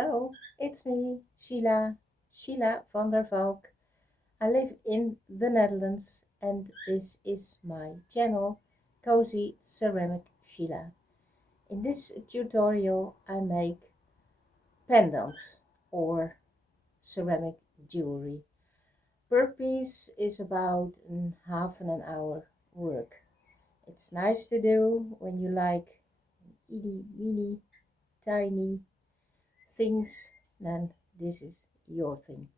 Hello, it's me, Sheila van der Valk. I live in the Netherlands and this is my channel, Cozy Ceramic Sheila. In this tutorial I make pendants or ceramic jewelry. Per piece is about half an hour work. It's nice to do when you like itty bitty tiny things, then this is your thing.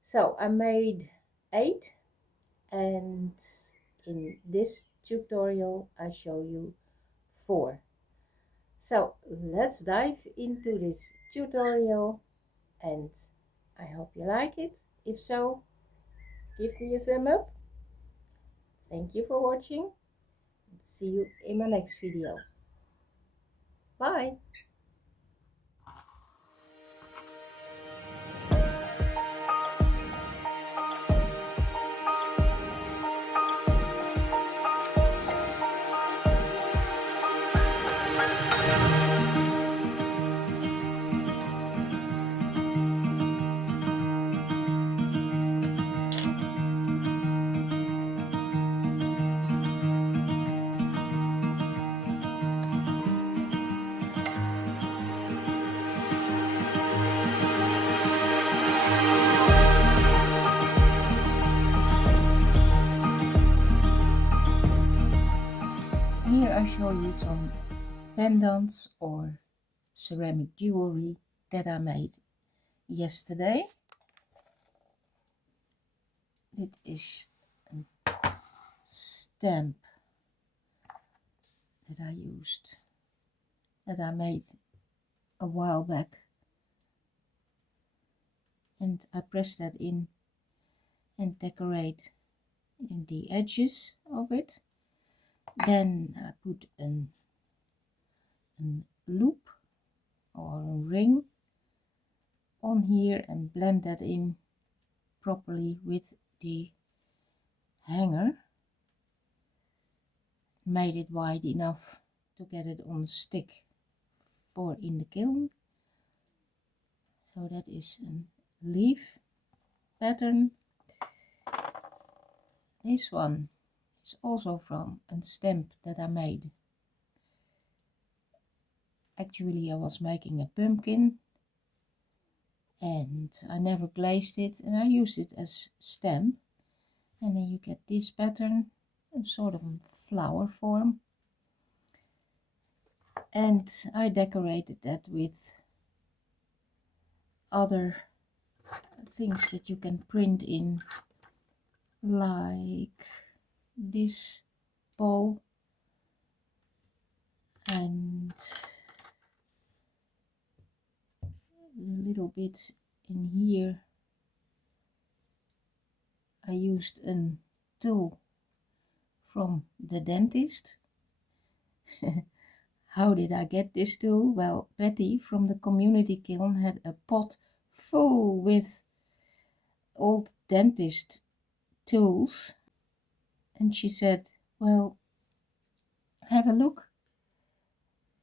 So I made 8 and in this tutorial I show you 4. So let's dive into this tutorial and I hope you like it. If so, give me a thumb up. Thank you for watching. See you in my next video. Bye. Here I show you some pendants or ceramic jewelry that I made yesterday. Dit is een stamp that I made a while back, and I press that in and decorate in the edges of it. Then I put a loop or a ring on here and blend that in properly with the hanger. Made it wide enough to get it on stick for in the kiln. So that is a leaf pattern. This one is also from a stamp that I made. Actually I was making a pumpkin and I never glazed it and I used it as stamp, and then you get this pattern, a sort of a flower form, and I decorated that with other things that you can print in, like this ball and a little bit in here. I used a tool from the dentist. How did I get this tool? Well, Betty from the community kiln had a pot full with old dentist tools, and she said, well, have a look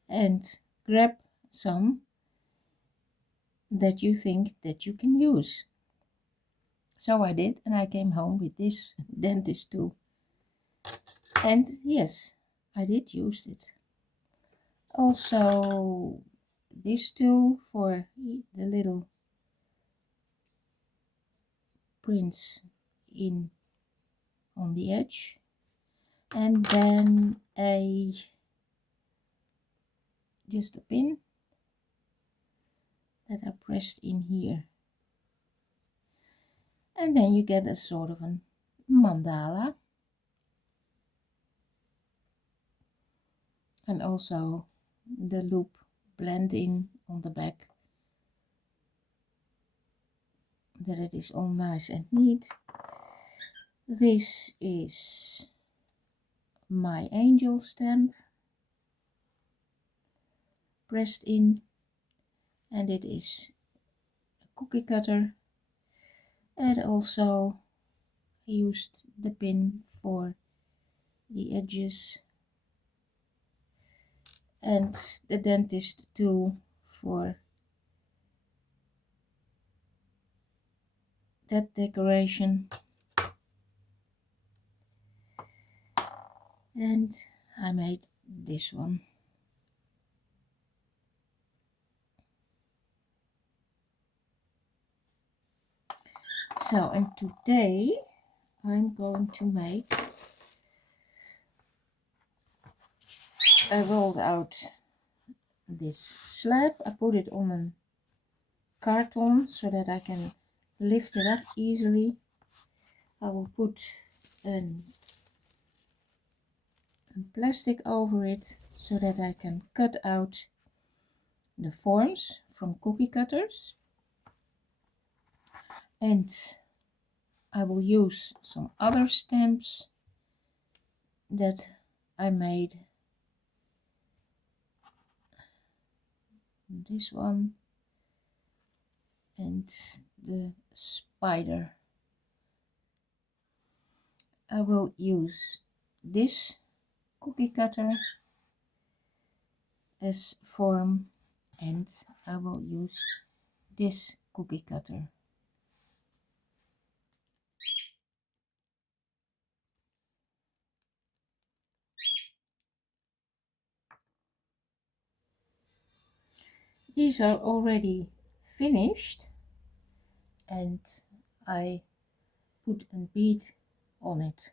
and grab some that you think that you can use. So I did, and I came home with this dentist tool, and yes, I did use it. Also this tool for the little prints in on the edge, and then just a pin that I pressed in here, and then you get a sort of a mandala. And also the loop blend in on the back, that it is all nice and neat. This is my angel stamp pressed in, and it is a cookie cutter, and also I used the pin for the edges and the dentist tool for that decoration. And I made this one. So, and today I'm going to make, I rolled out this slab. I put it on a carton so that I can lift it up easily. I will put a plastic over it so that I can cut out the forms from cookie cutters. And I will use some other stamps that I made. This one and the spider. I will use this cookie cutter as form, and I will use this cookie cutter. These are already finished, and I put a bead on it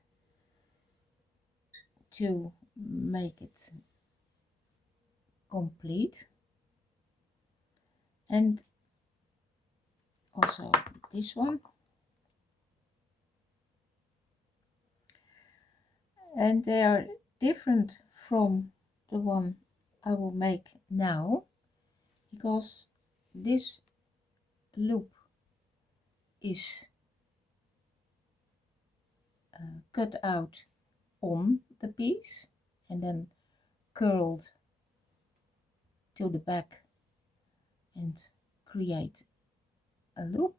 to make it complete. And also this one. And they are different from the one I will make now, because this loop is cut out on the piece and then curled to the back and create a loop.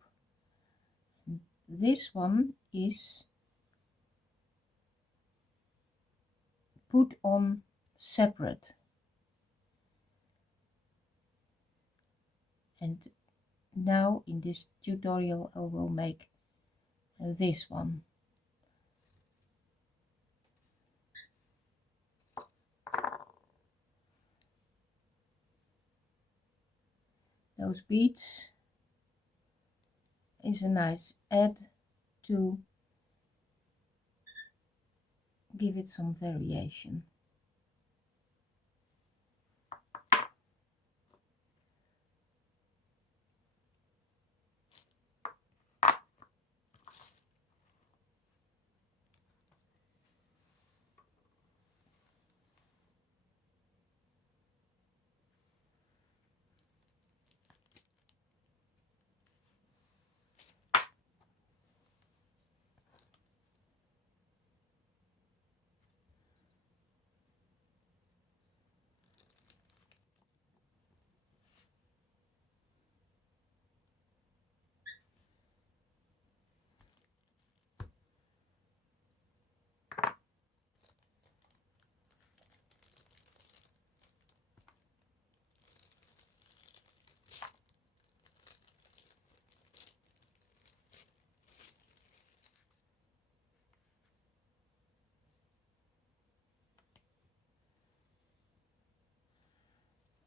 And this one is put on separate, and now in this tutorial I will make this one. Those beads is a nice add to give it some variation.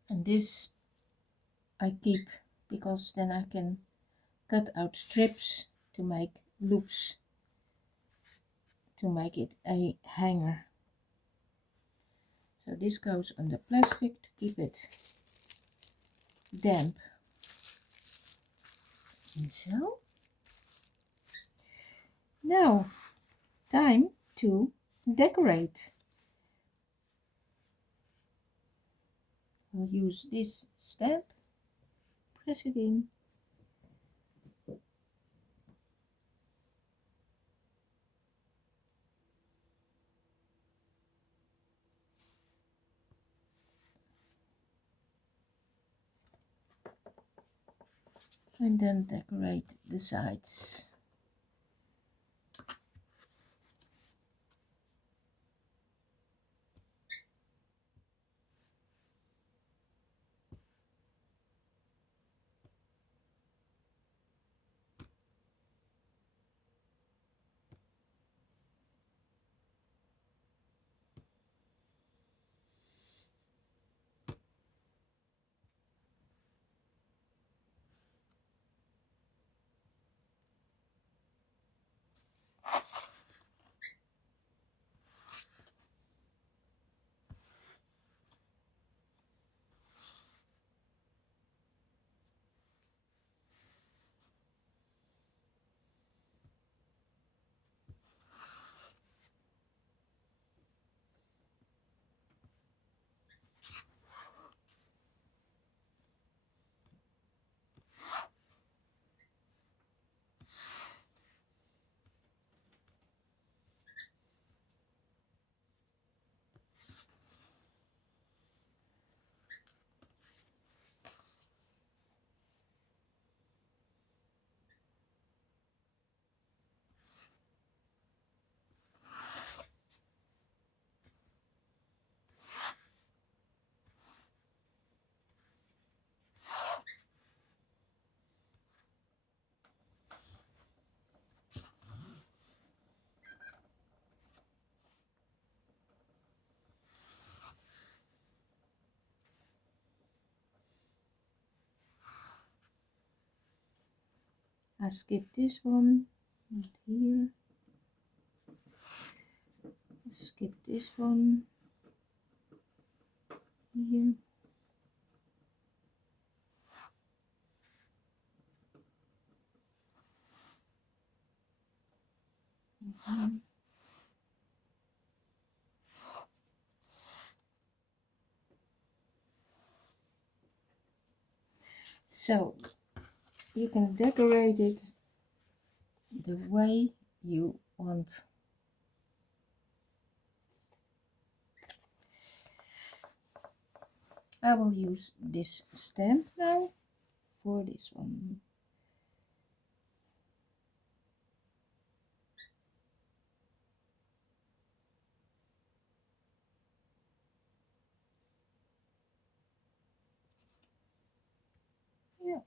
And this I keep because then I can cut out strips to make loops to make it a hanger. So this goes on the plastic to keep it damp. And so now time to decorate. I'll use this stamp, press it in, and then decorate the sides. I skip this one, and here, skip this one, here, and so you can decorate it the way you want. I will use this stamp now for this one. Yeah.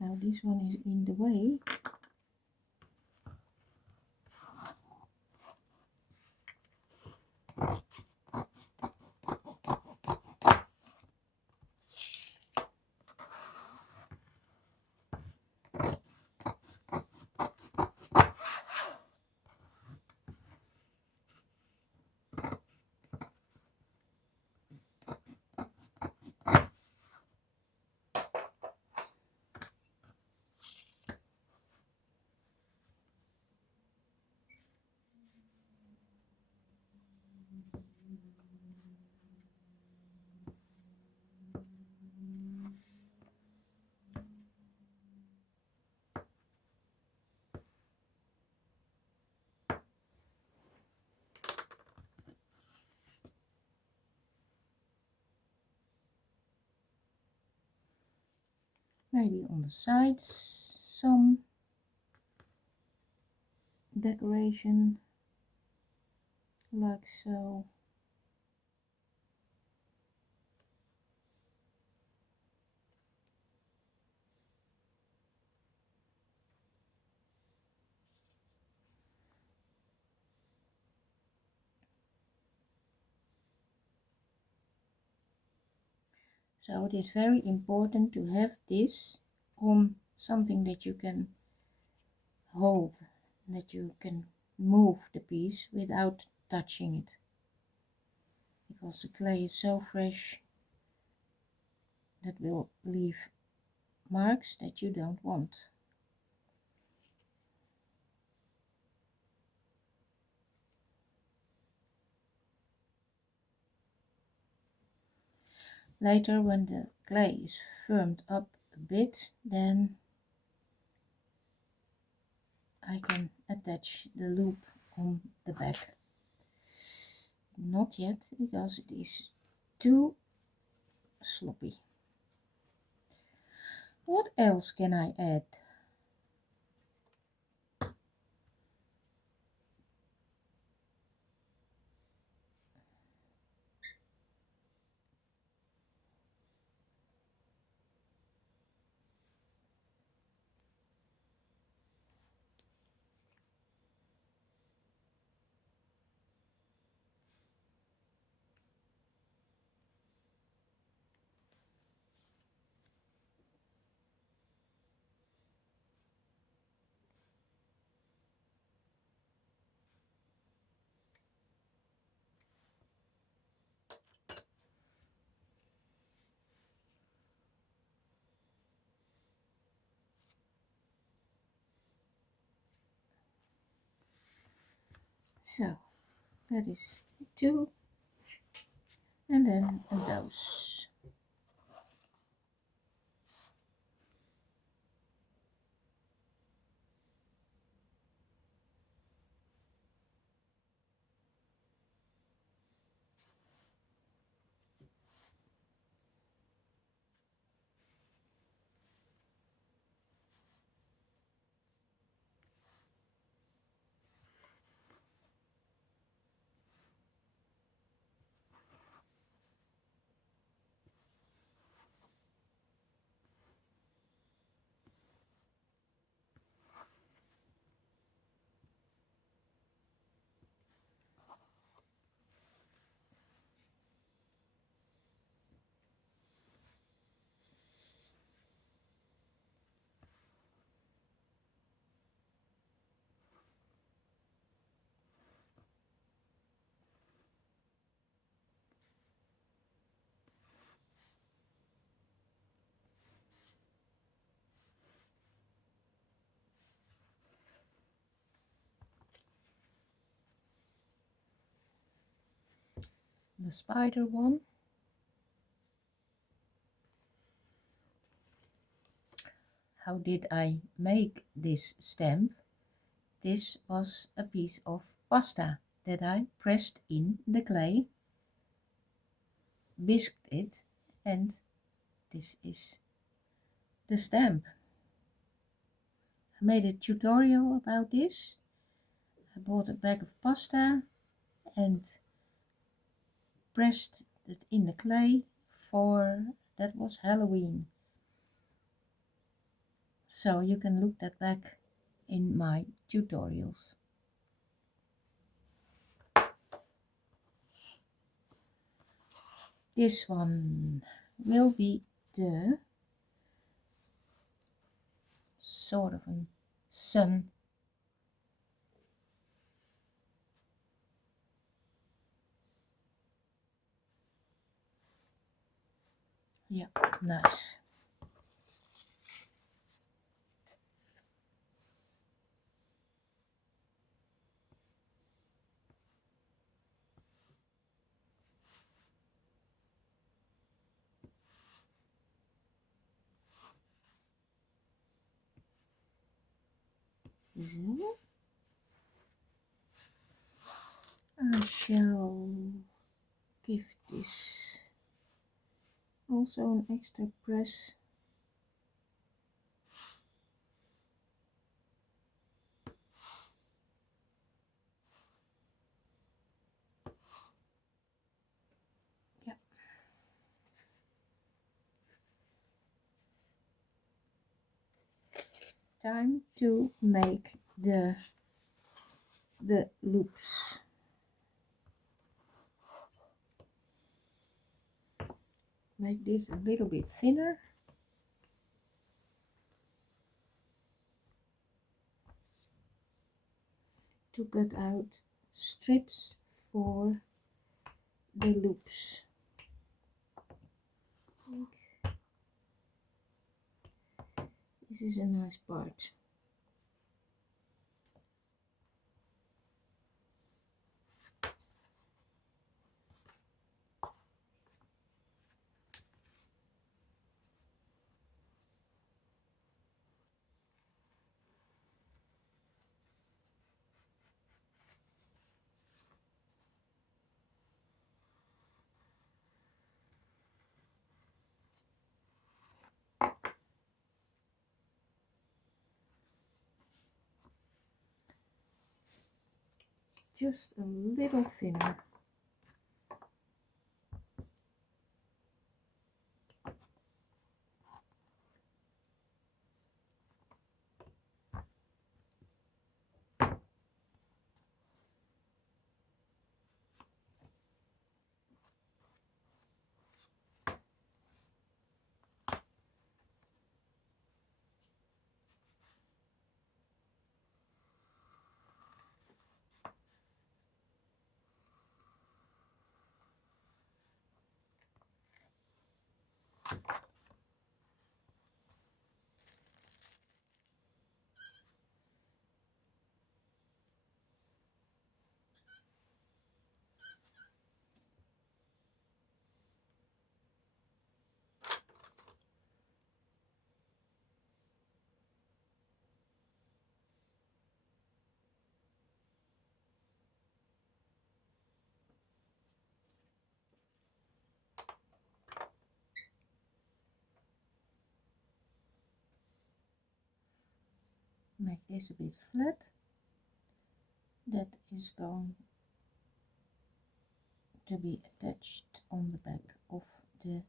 Now this one is in the way. Maybe on the sides some decoration like so. So it is very important to have this on something that you can hold, that you can move the piece without touching it, because the clay is so fresh that will leave marks that you don't want. Later, when the clay is firmed up a bit, then I can attach the loop on the back. Not yet, because it is too sloppy. What else can I add? So that is two, and then those. the spider one. How did I make this stamp? This was a piece of pasta that I pressed in the clay, whisked it, and this is the stamp. I made a tutorial about this. I bought a bag of pasta and pressed it in the clay that was Halloween. So you can look that back in my tutorials. This one will be the sort of a sun. Yeah, nice. So I shall give this also an extra press. Yeah. Time to make the loops. Make this a little bit thinner. To cut out strips for the loops. This is a nice part. Just a little thinner. Make this a bit flat. That is going to be attached on the back of the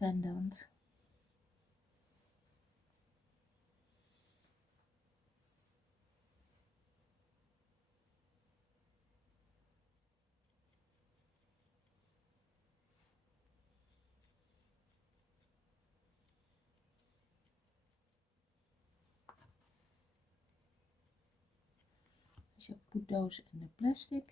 pendant. So put those in the plastic.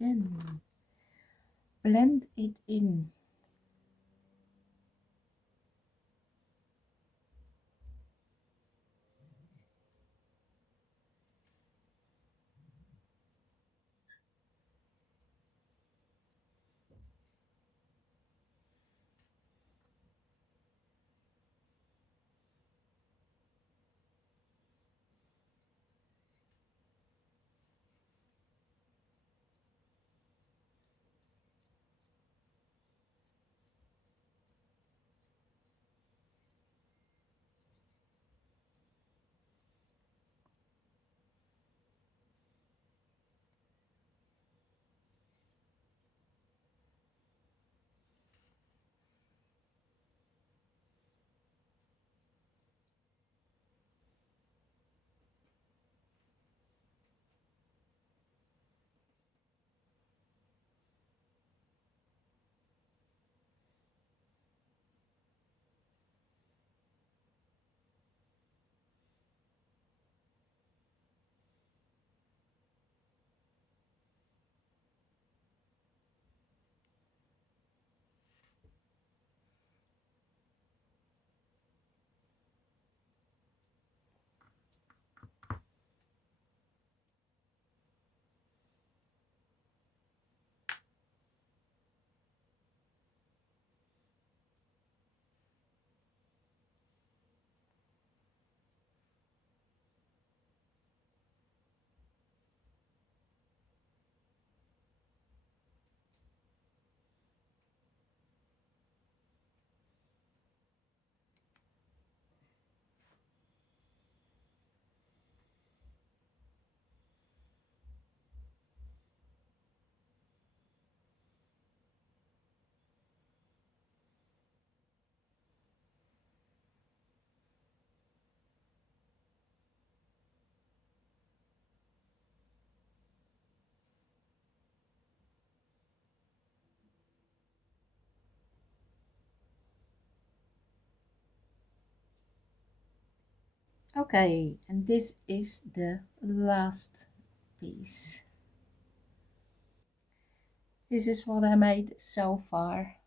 then blend it in. Okay, and this is the last piece. This is what I made so far.